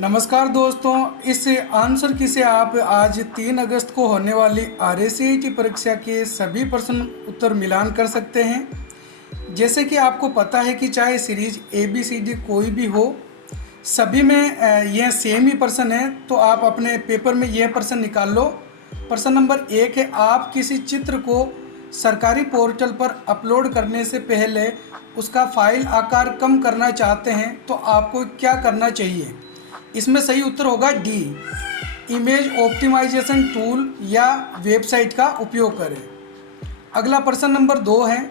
नमस्कार दोस्तों, इस आंसर की से आप आज 3 अगस्त को होने वाली RACIT परीक्षा के सभी प्रश्न उत्तर मिलान कर सकते हैं। जैसे कि आपको पता है कि चाहे सीरीज ABCD कोई भी हो, सभी में यह सेम ही प्रश्न है। तो आप अपने पेपर में यह प्रश्न निकाल लो। प्रश्न नंबर 1 है, आप किसी चित्र को सरकारी पोर्टल पर अपलोड करने से पहले उसका फाइल आकार कम करना चाहते हैं तो आपको क्या करना चाहिए। इसमें सही उत्तर होगा डी, इमेज ऑप्टिमाइजेशन टूल या वेबसाइट का उपयोग करें। अगला प्रश्न नंबर 2 है,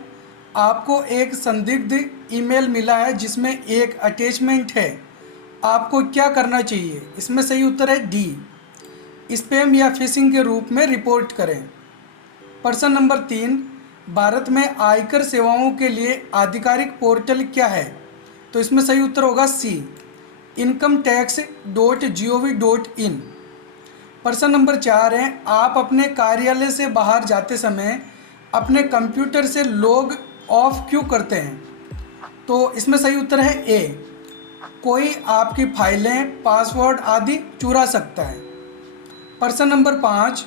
आपको एक संदिग्ध ईमेल मिला है जिसमें एक अटैचमेंट है, आपको क्या करना चाहिए। इसमें सही उत्तर है डी, स्पैम या फिशिंग के रूप में रिपोर्ट करें। प्रश्न नंबर 3, भारत में आयकर सेवाओं के लिए आधिकारिक पोर्टल क्या है। तो इसमें सही उत्तर होगा सी, incometax.gov.in। प्रश्न नंबर 4 है, आप अपने कार्यालय से बाहर जाते समय अपने कंप्यूटर से लॉग ऑफ क्यों करते हैं। तो इसमें सही उत्तर है ए, कोई आपकी फाइलें, पासवर्ड आदि चुरा सकता है। प्रश्न नंबर 5,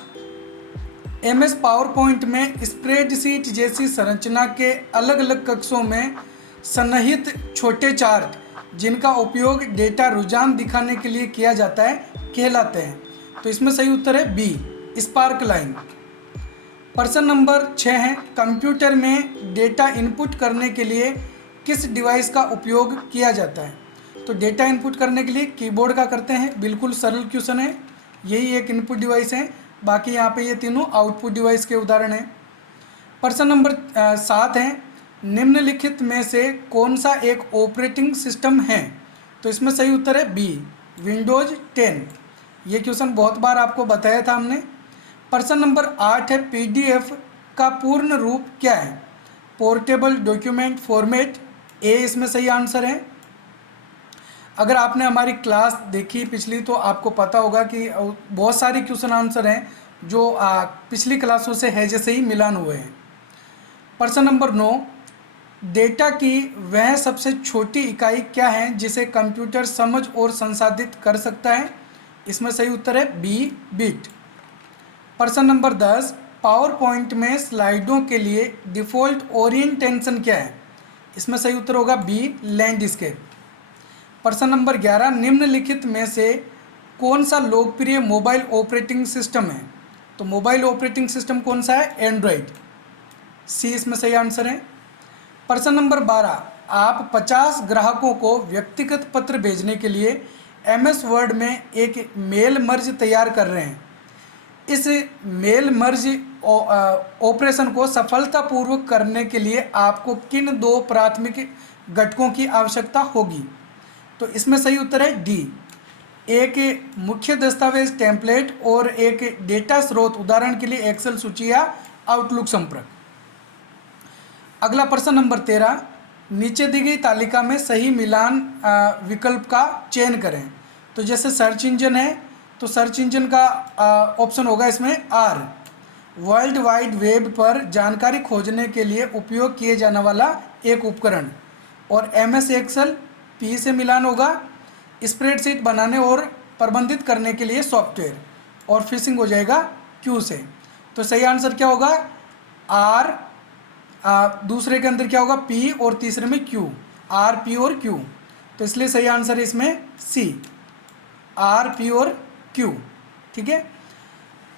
MS पावरपॉइंट में स्प्रेडशीट जैसी संरचना के अलग अलग कक्षों में सन्निहित छोटे चार्ट जिनका उपयोग डेटा रुझान दिखाने के लिए किया जाता है कहलाते हैं। तो इसमें सही उत्तर है बी, स्पार्क लाइन। प्रश्न नंबर 6 है, कंप्यूटर में डेटा इनपुट करने के लिए किस डिवाइस का उपयोग किया जाता है। तो डेटा इनपुट करने के लिए कीबोर्ड का करते हैं। बिल्कुल सरल क्वेश्चन है, यही एक इनपुट डिवाइस है, बाकी यहाँ पे ये तीनों आउटपुट डिवाइस के उदाहरण हैं। प्रश्न नंबर 7 है, निम्नलिखित में से कौन सा एक ऑपरेटिंग सिस्टम है। तो इसमें सही उत्तर है बी, विंडोज 10। ये क्वेश्चन बहुत बार आपको बताया था हमने। प्रश्न नंबर 8 है, PDF का पूर्ण रूप क्या है। पोर्टेबल डॉक्यूमेंट फॉर्मेट, ए इसमें सही आंसर है। अगर आपने हमारी क्लास देखी पिछली तो आपको पता होगा कि बहुत सारी क्वेश्चन आंसर हैं जो पिछली क्लासों से है जैसे ही मिलान हुए हैं। प्रश्न नंबर 9, डेटा की वह सबसे छोटी इकाई क्या है जिसे कंप्यूटर समझ और संसाधित कर सकता है। इसमें सही उत्तर है बी, बिट। प्रश्न नंबर 10, पावर पॉइंट में स्लाइडों के लिए डिफ़ॉल्ट ओरिएंटेशन क्या है। इसमें सही उत्तर होगा बी, लैंडस्केप। प्रश्न नंबर 11, निम्नलिखित में से कौन सा लोकप्रिय मोबाइल ऑपरेटिंग सिस्टम है। तो मोबाइल ऑपरेटिंग सिस्टम कौन सा है, एंड्रॉयड, सी इसमें सही आंसर है। प्रश्न नंबर 12, आप 50 ग्राहकों को व्यक्तिगत पत्र भेजने के लिए MS वर्ड में एक मेल मर्ज तैयार कर रहे हैं। इस मेल मर्ज ऑपरेशन को सफलतापूर्वक करने के लिए आपको किन 2 प्राथमिक घटकों की आवश्यकता होगी। तो इसमें सही उत्तर है डी, एक मुख्य दस्तावेज टेम्पलेट और एक डेटा स्रोत, उदाहरण के लिए एक्सेल सूची या आउटलुक संपर्क। अगला प्रश्न नंबर 13, नीचे दी गई तालिका में सही मिलान विकल्प का चयन करें। तो जैसे सर्च इंजन है तो सर्च इंजन का ऑप्शन होगा इसमें आर, वर्ल्ड वाइड वेब पर जानकारी खोजने के लिए उपयोग किए जाने वाला एक उपकरण। और MS एक्सेल पी से मिलान होगा, स्प्रेडशीट बनाने और प्रबंधित करने के लिए सॉफ्टवेयर। और फिशिंग हो जाएगा क्यू से। तो सही आंसर क्या होगा, आर, दूसरे के अंदर क्या होगा पी और तीसरे में क्यू, आर, पी और क्यू। तो इसलिए सही आंसर है इसमें सी, आर, पी और क्यू। ठीक है।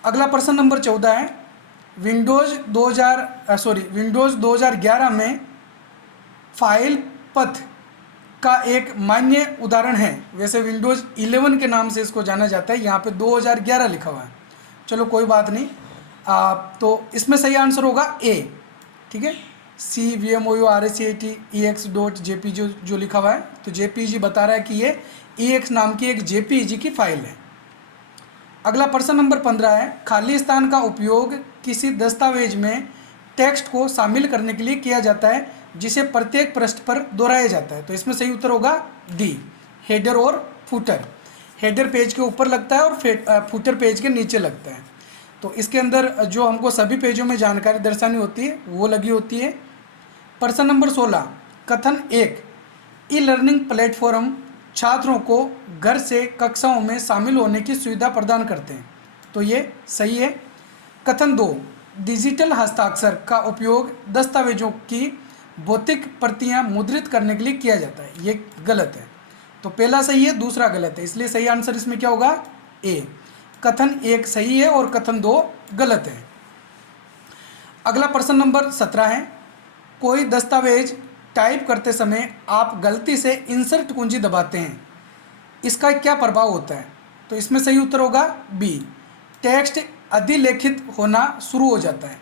अगला प्रश्न नंबर 14 है, विंडोज़ 2011 में फाइल पथ का एक मान्य उदाहरण है। वैसे विंडोज़ 11 के नाम से इसको जाना जाता है, यहाँ पे 2011 लिखा हुआ है। चलो कोई बात नहीं। तो इसमें सही आंसर होगा ए। ठीक है, CVMOURACITEX.jpg जो लिखा हुआ है, तो JPG बता रहा है कि ये EX नाम की एक JPG की फाइल है। अगला प्रश्न नंबर 15 है, खाली स्थान का उपयोग किसी दस्तावेज में टेक्स्ट को शामिल करने के लिए किया जाता है जिसे प्रत्येक पृष्ठ पर दोहराया जाता है। तो इसमें सही उत्तर होगा डी, हेडर और फुटर। हेडर पेज के ऊपर लगता है और फुटर पेज के नीचे लगता है। तो इसके अंदर जो हमको सभी पेजों में जानकारी दर्शानी होती है वो लगी होती है। प्रश्न नंबर 16, कथन 1, ई लर्निंग प्लेटफॉर्म छात्रों को घर से कक्षाओं में शामिल होने की सुविधा प्रदान करते हैं। तो ये सही है। कथन 2, डिजिटल हस्ताक्षर का उपयोग दस्तावेजों की भौतिक प्रतियां मुद्रित करने के लिए किया जाता है। ये गलत है। तो पहला सही है, दूसरा गलत है, इसलिए सही आंसर इसमें क्या होगा? ए। कथन 1 सही है और कथन 2 गलत है। अगला प्रश्न नंबर 17 है, कोई दस्तावेज टाइप करते समय आप गलती से इंसर्ट कुंजी दबाते हैं, इसका क्या प्रभाव होता है? तो इसमें सही उत्तर होगा बी, टेक्स्ट अधिलेखित होना शुरू हो जाता है।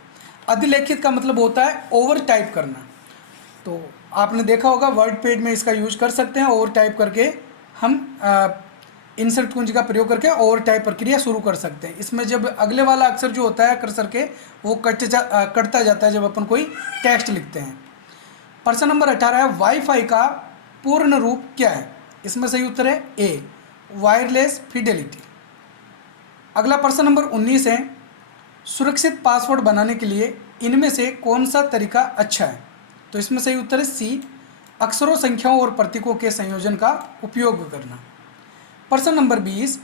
अधिलेखित का मतलब होता है ओवर टाइप करना। तो आपने देखा होगा वर्ड पैड में इसका यूज कर सकते हैं, ओवर टाइप करके हम इंसर्ट कुंजी का प्रयोग करके ओवर टाइप प्रक्रिया शुरू कर सकते हैं। इसमें जब अगले वाला अक्षर जो होता है कर्सर के, वो कटता जाता है जब अपन कोई टेक्स्ट लिखते हैं। प्रश्न नंबर 18 है, वाईफाई का पूर्ण रूप क्या है? इसमें सही उत्तर है ए, वायरलेस फिडेलिटी। अगला प्रश्न नंबर 19 है, सुरक्षित पासवर्ड बनाने के लिए इनमें से कौन सा तरीका अच्छा है? तो इसमें सही उत्तर है सी, अक्षरों, संख्याओं और प्रतीकों के संयोजन का उपयोग करना। प्रश्न नंबर 20,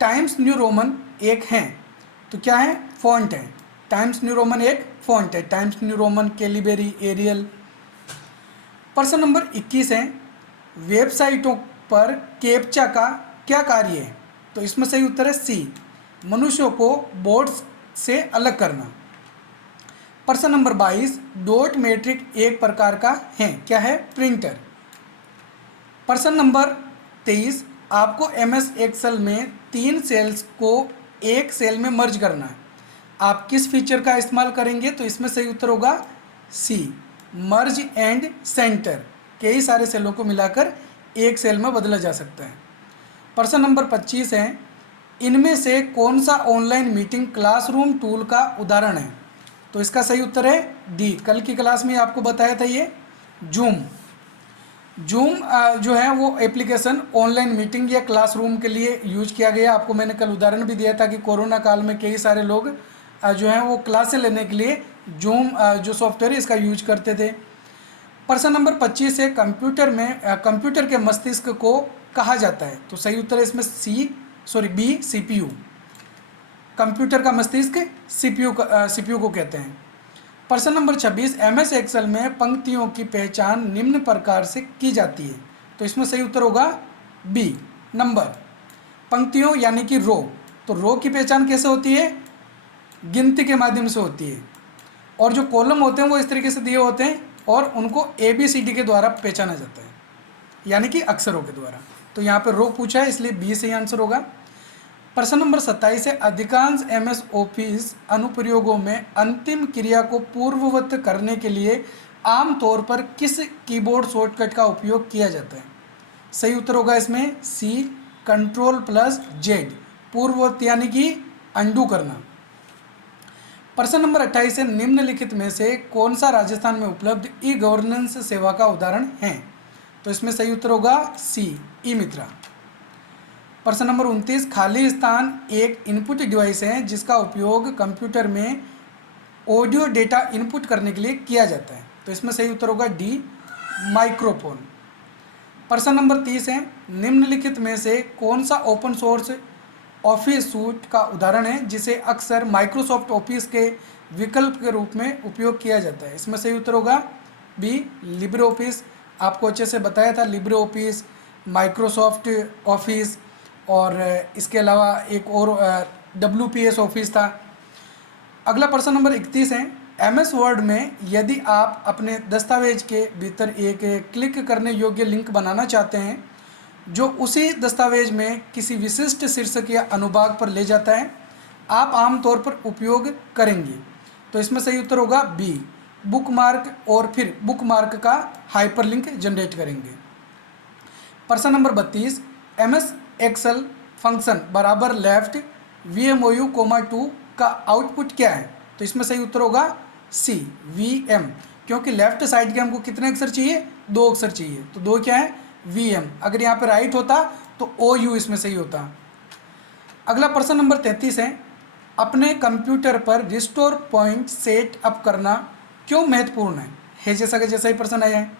टाइम्स न्यू रोमन एक है, तो क्या है? फॉन्ट है। टाइम्स न्यू रोमन एक फॉन्ट है। Times New Roman, Calibri, Arial. प्रश्न नंबर 21 है, वेबसाइटों पर कैप्चा का क्या कार्य है? तो इसमें सही उत्तर है सी, मनुष्यों को बोट्स से अलग करना। प्रश्न नंबर 22, डॉट मैट्रिक एक प्रकार का है, क्या है? प्रिंटर। प्रश्न नंबर 23, आपको एमएस एक्सेल में 3 सेल्स को एक सेल में मर्ज करना है, आप किस फीचर का इस्तेमाल करेंगे? तो इसमें सही उत्तर होगा सी, मर्ज एंड सेंटर। कई सारे सेलों को मिलाकर एक सेल में बदला जा सकता है। प्रश्न नंबर 25 है, इनमें से कौन सा ऑनलाइन मीटिंग क्लासरूम टूल का उदाहरण है? तो इसका सही उत्तर है डी, कल की क्लास में आपको बताया था ये जूम। जूम जो है वो एप्लीकेशन ऑनलाइन मीटिंग या क्लासरूम के लिए यूज किया गया। आपको मैंने कल उदाहरण भी दिया था कि कोरोना काल में कई सारे लोग जो हैं वो क्लासें लेने के लिए जूम जो सॉफ्टवेयर है इसका यूज करते थे। प्रश्न नंबर 25 है, कंप्यूटर के मस्तिष्क को कहा जाता है? तो सही उत्तर है इसमें बी, सीपीयू। कंप्यूटर का मस्तिष्क सीपीयू को कहते हैं। प्रश्न नंबर 26, एमएस एक्सेल में पंक्तियों की पहचान निम्न प्रकार से की जाती है। तो इसमें सही उत्तर होगा बी, नंबर। पंक्तियों यानी कि रो, तो रो की पहचान कैसे होती है? गिनती के माध्यम से होती है। और जो कॉलम होते हैं वो इस तरीके से दिए होते हैं और उनको ABCD के द्वारा पहचाना जाता है, यानी कि अक्षरों के द्वारा। तो यहाँ पर रो पूछा है, इसलिए बी सही आंसर होगा। प्रश्न नंबर 27 है, अधिकांश MS ऑफिस अनुप्रयोगों में अंतिम क्रिया को पूर्ववत करने के लिए आमतौर पर किस कीबोर्ड शॉर्टकट का उपयोग किया जाता है? सही उत्तर होगा इसमें सी, Ctrl+Z, पूर्ववत यानी कि अंडू करना। प्रश्न नंबर 28 है, निम्नलिखित में से कौन सा राजस्थान में उपलब्ध ई गवर्नेंस सेवा का उदाहरण है? तो इसमें सही उत्तर होगा सी, ई मित्रा। प्रश्न नंबर 29, खाली स्थान एक इनपुट डिवाइस है जिसका उपयोग कंप्यूटर में ऑडियो डेटा इनपुट करने के लिए किया जाता है। तो इसमें सही उत्तर होगा डी, माइक्रोफोन। प्रश्न नंबर 30 है, निम्नलिखित में से कौन सा ओपन सोर्स ऑफिस सूट का उदाहरण है जिसे अक्सर माइक्रोसॉफ्ट ऑफिस के विकल्प के रूप में उपयोग किया जाता है? इसमें सही उत्तर होगा बी, लिब्रे ऑफिस। आपको अच्छे से बताया था लिब्रे ऑफिस, माइक्रोसॉफ्ट ऑफिस और इसके अलावा एक और WPS ऑफिस था। अगला प्रश्न नंबर 31 है, MS वर्ड में यदि आप अपने दस्तावेज के भीतर एक क्लिक करने योग्य लिंक बनाना चाहते हैं जो उसी दस्तावेज में किसी विशिष्ट शीर्षक या अनुभाग पर ले जाता है, आप आमतौर पर उपयोग करेंगे? तो इसमें सही उत्तर होगा बी, बुकमार्क, और फिर बुकमार्क का हाइपरलिंक जनरेट करेंगे। प्रश्न नंबर 32, MS एक्सेल फंक्शन बराबर लेफ्ट VMOU, 2 का आउटपुट क्या है? तो इसमें सही उत्तर होगा सी, VM, क्योंकि लेफ्ट साइड के हमको कितने अक्षर चाहिए? 2 अक्षर चाहिए, तो 2 क्या है? VM। अगर यहाँ पे राइट होता तो OU इसमें सही होता। अगला प्रश्न नंबर 33 है, अपने कंप्यूटर पर रिस्टोर पॉइंट सेट अप करना क्यों महत्वपूर्ण है? जैसा कि जैसा ही प्रश्न आया है।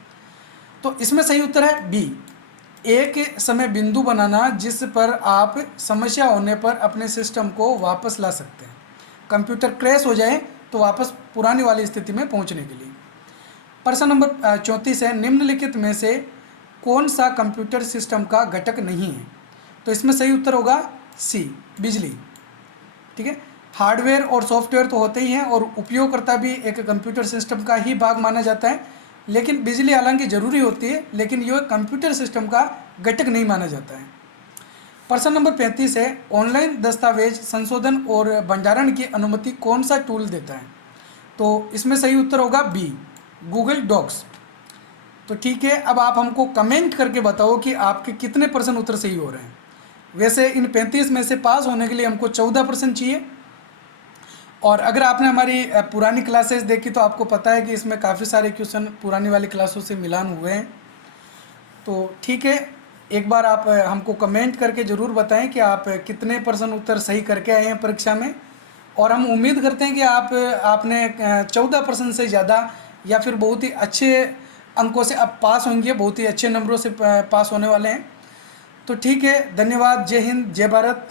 तो इसमें सही उत्तर है बी, एक समय बिंदु बनाना जिस पर आप समस्या होने पर अपने सिस्टम को वापस ला सकते हैं। कंप्यूटर क्रैश हो जाए तो वापस पुरानी वाली स्थिति में पहुंचने के लिए। प्रश्न नंबर 34 है, निम्नलिखित में से कौन सा कंप्यूटर सिस्टम का घटक नहीं है? तो इसमें सही उत्तर होगा सी, बिजली। ठीक है, हार्डवेयर और सॉफ्टवेयर तो होते ही हैं और उपयोगकर्ता भी एक कंप्यूटर सिस्टम का ही भाग माना जाता है, लेकिन बिजली हालांकि ज़रूरी होती है, लेकिन यह कंप्यूटर सिस्टम का घटक नहीं माना जाता है। प्रश्न नंबर 35 है, ऑनलाइन दस्तावेज संशोधन और भंडारण की अनुमति कौन सा टूल देता है? तो इसमें सही उत्तर होगा बी, गूगल डॉक्स। तो ठीक है, अब आप हमको कमेंट करके बताओ कि आपके कितने % उत्तर सही हो रहे हैं। वैसे इन 35 में से पास होने के लिए हमको 14% चाहिए। और अगर आपने हमारी पुरानी क्लासेस देखी तो आपको पता है कि इसमें काफ़ी सारे क्वेश्चन पुरानी वाली क्लासों से मिलान हुए हैं। तो ठीक है, एक बार आप हमको कमेंट करके ज़रूर बताएं कि आप कितने % उत्तर सही करके आए हैं परीक्षा में। और हम उम्मीद करते हैं कि आपने 14% से ज़्यादा या फिर बहुत ही अच्छे अंकों से आप पास होंगे, बहुत ही अच्छे नंबरों से पास होने वाले हैं। तो ठीक है, धन्यवाद। जय हिंद, जय भारत।